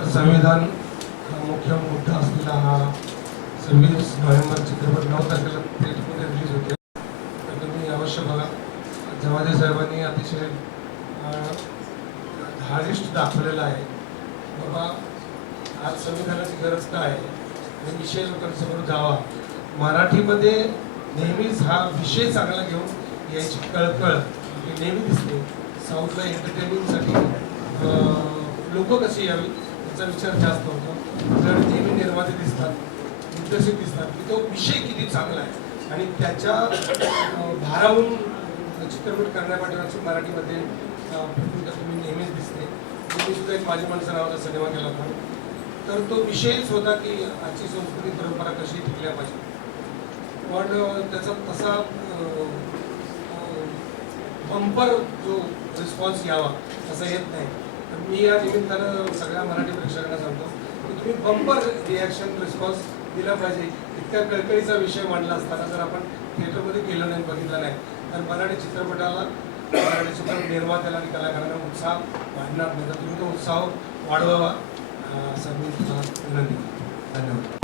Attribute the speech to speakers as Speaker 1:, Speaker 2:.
Speaker 1: तर संविधान हा मुख्य मुद्दा असलेला हा सव्वीस नोव्हेंबर चित्रपट नऊ तारखेला थिएटरमध्ये रिलीज होते तर तुम्ही अवश्य बघा. जवादे साहेबांनी अतिशय धारिष्ट दाखवलेला आहे. बाबा आज संविधानाची गरज काय आहे? आणि विषय लोकांसमोर जावा. मराठीमध्ये नेहमीच हा विषय चांगला घेऊन यायची कळकळ नेहमी दिसते. साऊथला एंटरटेनिंगसाठी लोक कशी यावी? त्याचा विचार जास्त होतो. आपल्याकडे नेहमी निर्माते दिसतात दिग्दर्शक दिसतात. की तो विषय किती चांगला आहे. आणि त्याच्या भारावून चित्रपट करण्यापाठीमागची मराठीमध्ये तुम्ही नेहमीच दिसते. तुम्ही सुद्धा एक माझी माणसं नावाचा सिनेमा केला होता. तर तो विषयच होता की आजची संस्कृती परंपरा कशी टिकल्या पाहिजे. पण त्याचा तसा बंपर जो रिस्पॉन्स यावा तसा येत नाही. तर मी या निमित्तानं सगळ्या मराठी प्रेक्षकांना सांगतो की तुम्ही बंपर रिॲक्शन रिस्पॉन्स दिला पाहिजे. इतक्या कळकळीचा विषय मांडला असताना जर आपण थिएटरमध्ये गेलो नाही बघितलं नाही तर मराठी चित्रपटाला मराठी चित्रपट निर्मात्याला आणि कलाकारांना उत्साह वाढणार नाही. तर तुम्ही तो उत्साह वाढवावा. अं, असं मी विनंती धन्यवाद.